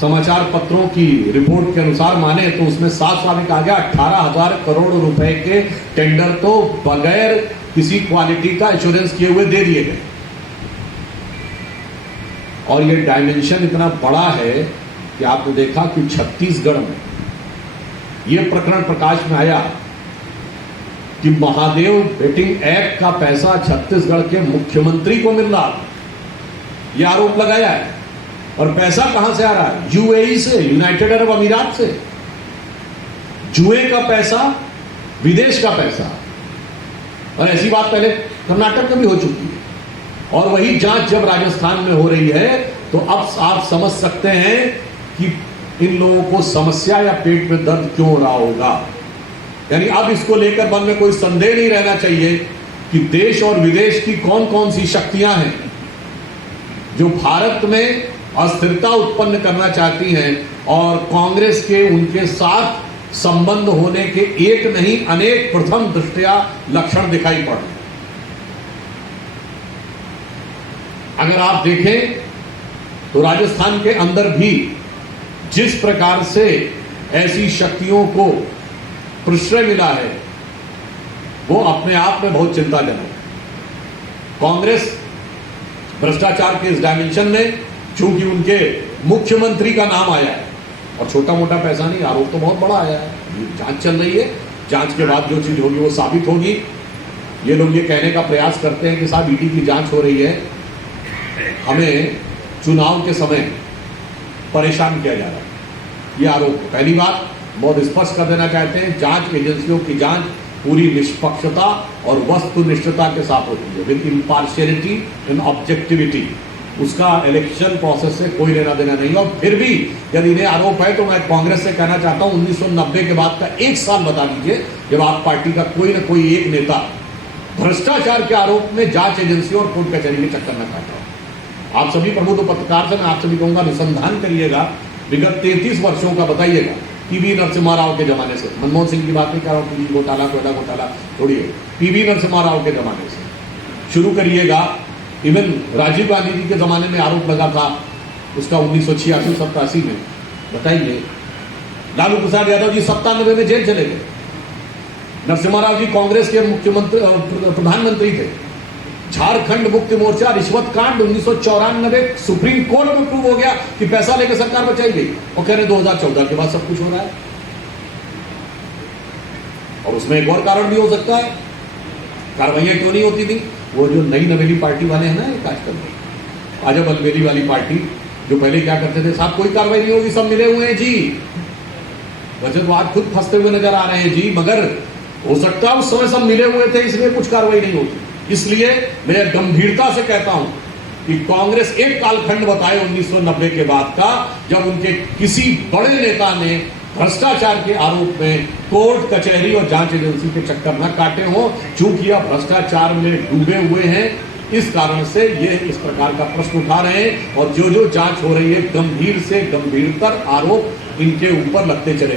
समाचार पत्रों की रिपोर्ट के अनुसार माने तो उसमें साफ साफ कहा गया 18,000 करोड़ रुपए के टेंडर तो बगैर किसी क्वालिटी का इंश्योरेंस किए हुए दे दिए गए। और ये डायमेंशन इतना बड़ा है कि आपने देखा कि छत्तीसगढ़ में ये प्रकरण प्रकाश में आया कि महादेव बेटिंग एक्ट का पैसा छत्तीसगढ़ के मुख्यमंत्री को मिल रहा, यह आरोप लगाया है। और पैसा कहां से आ रहा है? यूएई से, यूनाइटेड अरब अमीरात से। जुए का पैसा, विदेश का पैसा। और ऐसी बात पहले कर्नाटक में भी हो चुकी है। और वही जांच जब राजस्थान में हो रही है तो अब आप समझ सकते हैं कि इन लोगों को समस्या या पेट में दर्द क्यों हो रहा होगा। यानी अब इसको लेकर मन में कोई संदेह नहीं रहना चाहिए कि देश और विदेश की कौन कौन सी शक्तियां हैं जो भारत में अस्थिरता उत्पन्न करना चाहती हैं और कांग्रेस के उनके साथ संबंध होने के एक नहीं अनेक प्रथम दृष्टया लक्षण दिखाई पड़ रहे। अगर आप देखें तो राजस्थान के अंदर भी जिस प्रकार से ऐसी शक्तियों को प्रश्रय मिला है वो अपने आप में बहुत चिंताजनक है। कांग्रेस भ्रष्टाचार के इस डायमेंशन में चूंकि उनके मुख्यमंत्री का नाम आया है और छोटा मोटा पैसा नहीं, आरोप तो बहुत बड़ा आया है। जांच चल रही है, जांच के बाद जो चीज होगी वो साबित होगी। ये लोग ये कहने का प्रयास करते हैं कि साहब ईडी की जांच हो रही है, हमें चुनाव के समय परेशान किया जा रहा है, ये आरोप। पहली बात बहुत स्पष्ट कर देना चाहते हैं, जांच एजेंसियों की जांच पूरी निष्पक्षता और वस्तुनिष्ठता के साथ होती है, विद इम्पार्शियलिटी एंड ऑब्जेक्टिविटी। उसका इलेक्शन प्रोसेस से कोई लेना देना नहीं। और फिर भी यदि इन्हें आरोप है तो मैं कांग्रेस से कहना चाहता हूं 1990 के बाद का एक साल बता दीजिए जब आप पार्टी का कोई ना कोई एक नेता भ्रष्टाचार के आरोप में जांच एजेंसियों और कोर्ट कचहरी के चक्कर में काटा हो। आप सभी प्रमुख पत्रकार से मैं आप सभी कहूंगा अनुसंधान करिएगा, विगत 33 वर्षों का बताइएगा। पीवी नरसिम्हा राव के जमाने से, मनमोहन सिंह की बात नहीं कर रहा हूं, पीवी घोटाला कोयला घोटाला छोड़िए, पीवी नरसिम्हा राव के जमाने से शुरू करिएगा। इवन राजीव गांधी जी के जमाने में आरोप लगा था उसका 1986-87 में, बताइए। लालू प्रसाद यादव जी 97 में जेल चले गए। नरसिम्हा राव जी कांग्रेस के मुख्यमंत्री प्रधानमंत्री थे। झारखंड मुक्ति मोर्चा रिश्वत कांड 1994 सुप्रीम कोर्ट में प्रूव हो गया कि पैसा लेकर सरकार बचाई गई और कह रहे 2014 के बाद सब कुछ हो रहा है। और उसमें एक और कारण भी हो सकता है, कार्रवाइयां क्यों नहीं होती थी। वो जो नई नवेली पार्टी वाले हैं ना, एक आजकल आजब अलवेली वाली पार्टी, जो पहले क्या करते थे, साहब कोई कार्रवाई नहीं होगी, सब मिले हुए हैं जी, बचतवाद खुद फंसते हुए नजर आ रहे हैं जी, मगर हो सकता है उस समय सब मिले हुए थे इसलिए कुछ कार्रवाई नहीं होती। इसलिए मैं गंभीरता से कहता हूं कि कांग्रेस एक कालखंड बताए 1990 के बाद का जब उनके किसी बड़े नेता ने भ्रष्टाचार के आरोप में कोर्ट कचहरी और जांच एजेंसी के चक्कर न काटे हों। चूंकि अब भ्रष्टाचार में डूबे हुए हैं, इस कारण से ये इस प्रकार का प्रश्न उठा रहे हैं और जो जो जांच हो रही है गंभीर से गंभीरतर आरोप इनके ऊपर लगते चले।